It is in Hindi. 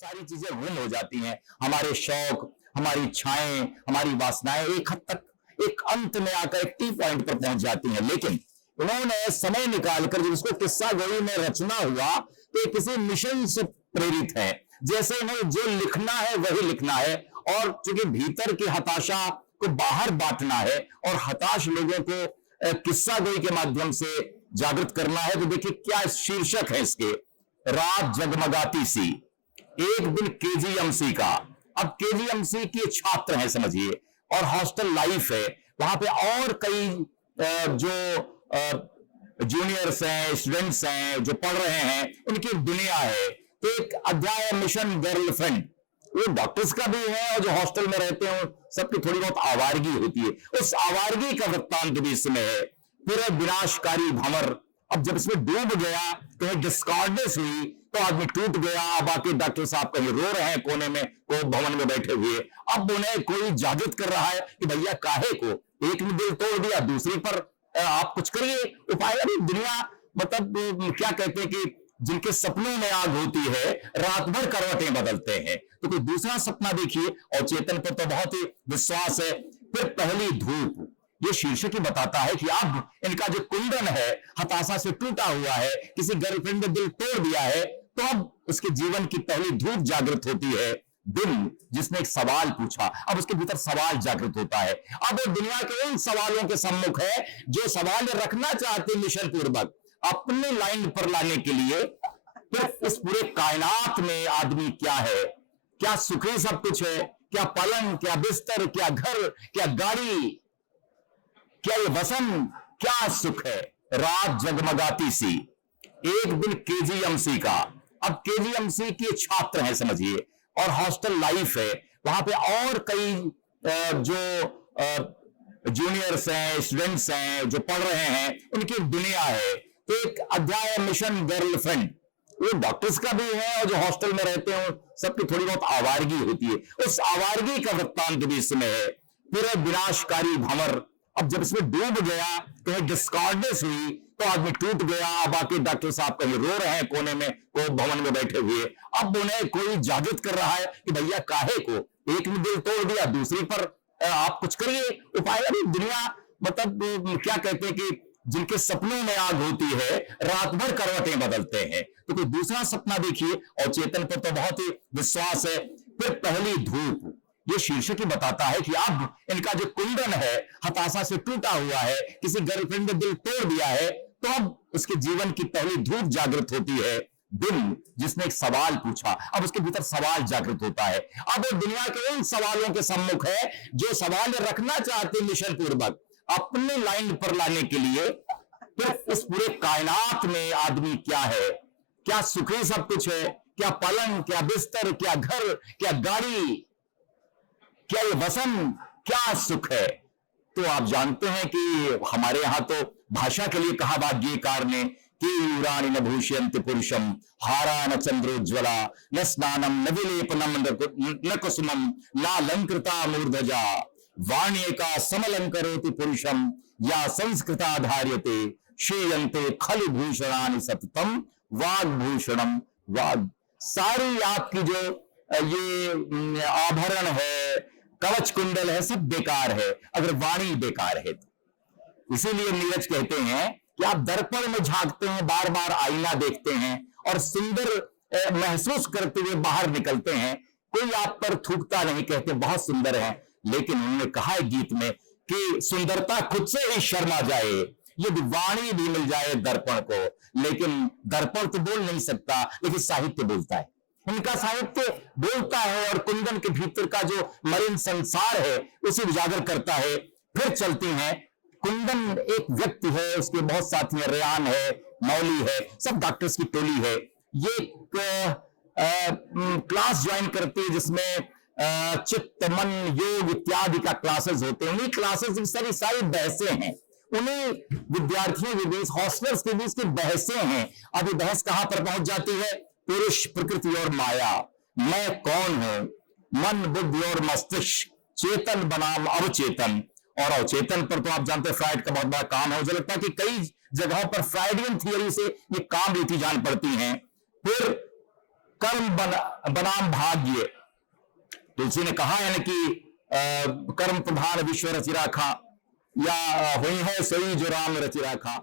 सारी चीजें गुम हो जाती हैं। हमारे शौक, हमारी इच्छाएं, हमारी वासनाएं एक हद तक एक अंत में आकर एक टी पॉइंट पर पहुंच जाती हैं। लेकिन उन्होंने समय निकालकर जब इसको किस्सा गोई में रचना हुआ तो किसी मिशन से प्रेरित है। जैसे इन्हें जो लिखना है वही लिखना है, और चूंकि भीतर की हताशा को बाहर बांटना है और हताश लोगों को किस्सा गोई के माध्यम से जागृत करना है, तो देखिए क्या शीर्षक है इसके, रात जगमगाती सी, एक दिन केजीएमसी का। अब केजीएमसी के छात्र हैं समझिए, और हॉस्टल लाइफ है वहां पे, और कई जो जूनियर्स हैं, स्टूडेंट्स हैं जो पढ़ रहे हैं, उनकी दुनिया है। तो एक अध्याय मिशन गर्लफ्रेंड, वो डॉक्टर्स का भी है और जो हॉस्टल में रहते हैं सबकी थोड़ी बहुत आवारगी होती है, उस आवारगी का वृत्तांत भी इसमें है। फिर विनाशकारी भंवर, अब जब इसमें डूब गया तो डिस्कॉर्डेंस हुई तो आदमी टूट गया। अब बाकी डॉक्टर साहब कहीं रो रहे हैं कोने में, को भवन में बैठे हुए, अब उन्हें कोई जागृत कर रहा है कि भैया काहे को, एक ने दिल तोड़ दिया दूसरी पर आप कुछ करिए उपाय। अभी दुनिया मतलब क्या कहते हैं कि जिनके सपनों में आग होती है रात भर करवटें बदलते हैं, तो कोई दूसरा सपना देखिए। और चेतन पर तो बहुत ही विश्वास है। फिर पहली धूप, ये शीर्षक ही बताता है कि अब इनका जो कुंदन है हताशा से टूटा हुआ है, किसी गर्लफ्रेंड ने दिल तोड़ दिया है, तो अब उसके जीवन की पहली धूप जागृत होती है। दिन जिसने एक सवाल पूछा, अब उसके भीतर सवाल जागृत होता है। अब वो दुनिया के उन सवालों के सम्मुख है जो सवाल रखना चाहते मिशन पूर्वक अपने लाइन पर लाने के लिए। फिर इस पूरे कायनात में आदमी क्या है, क्या सुखी सब कुछ है, क्या पलंग, क्या बिस्तर, क्या घर, क्या गाड़ी, क्या ये वसन, क्या सुख है। रात जगमगाती सी, एक दिन केजीएमसी का। अब केजीएमसी के छात्र हैं समझिए, और हॉस्टल लाइफ है वहां पे, और कई जो जूनियर्स हैं, स्टूडेंट्स हैं जो पढ़ रहे हैं, उनकी दुनिया है। तो एक अध्याय मिशन गर्लफ्रेंड, वो डॉक्टर्स का भी है और जो हॉस्टल में रहते हैं सबकी थोड़ी बहुत आवारगी होती है, उस आवारगी का वृत्तांत भी इसमें है। फिर विनाशकारी भंवर, अब जब इसमें डूब गया तो डिस्कॉर्डेंस हुई तो आदमी टूट गया। बाकी डॉक्टर साहब कहीं रो रहे हैं कोने में, को भवन में बैठे हुए, अब उन्हें कोई जागृत कर रहा है कि भैया काहे को, एक ने दिल तोड़ दिया दूसरी पर आप कुछ करिए उपाय। अभी दुनिया मतलब क्या कहते हैं कि जिनके सपनों में आग होती है रात भर करवटें बदलते हैं, तो कोई दूसरा सपना देखिए। और चेतन पर तो बहुत ही विश्वास है। फिर पहली धूप, ये शीर्षक ही बताता है कि अब इनका जो कुंदन है हताशा से टूटा हुआ है, किसी गर्लफ्रेंड ने दिल तोड़ दिया है, तो अब उसके जीवन की पहली धूप जागृत होती है। दिन जिसने एक सवाल पूछा, अब उसके भीतर सवाल जागृत होता है। अब वो दुनिया के उन सवालों के सम्मुख है जो सवाल रखना चाहते मिशन पूर्वक अपने लाइन पर लाने के लिए। फिर इस पूरे कायनात में आदमी क्या है, क्या सुखी सब कुछ है, क्या पलंग, क्या बिस्तर, क्या घर, क्या गाड़ी, क्या ये वसन, क्या सुख है। तो आप जानते हैं कि हमारे यहां तो भाषा के लिए कहा वाग्यकार ने कि यूरानी न भूष्यन्ति पुरुषम हारा न चंद्रोज्वला न स्नानम न विलेपनम न कुसुमम नालंकृता मूर्धजा वाण्येका समलंकरोति पुरुषम या संस्कृता धार्यते श्रेयन्ते खलु भूषणानि सततम वाग्भूषणम। वाग, सारी आपकी जो ये आभरण है, कवच कुंडल है, सब बेकार है अगर वाणी बेकार है तो। इसीलिए नीरज कहते हैं कि आप दर्पण में झांकते हैं, बार बार आईना देखते हैं और सुंदर महसूस करते हुए बाहर निकलते हैं, कोई आप पर थूकता नहीं, कहते बहुत सुंदर है। लेकिन उन्होंने कहा है गीत में कि सुंदरता खुद से ही शर्मा जाए, यदि वाणी भी मिल जाए दर्पण को। लेकिन दर्पण तो बोल नहीं सकता, लेकिन साहित्य बोलता है, उनका साहित्य बोलता है और कुंदन के भीतर का जो मलिन संसार है उसे उजागर करता है। फिर चलते हैं, कुंदन एक व्यक्ति है, उसके बहुत साथी हैं, रेयान है, मौली है, सब डॉक्टर्स की टोली है। ये क्लास ज्वाइन करती है जिसमें चित्त, मन, योग इत्यादि का क्लासेस होते हैं। उन्हीं क्लासेस में सारी सारी बहसें हैं, उन्हीं विद्यार्थियों के बीच, हॉस्टलर्स के बीच की बहसें हैं। अभी बहस कहां पर पहुंच जाती है, पुरुष, प्रकृति और माया, मैं कौन हूं, मन, बुद्धि और मस्तिष्क, चेतन बनाम अवचेतन। और अवचेतन पर तो आप जानते हैं फ्राइड का बहुत बड़ा काम है। मुझे लगता है कि कई जगहों पर फ्राइडियन थियरी से ये काम रीति जान पड़ती हैं। फिर कर्म बनाम भाग्य। तुलसी ने कहा है ना कि कर्म प्रधान विश्व रचि राखा, या हुई है सोई जो राम रचि राखा।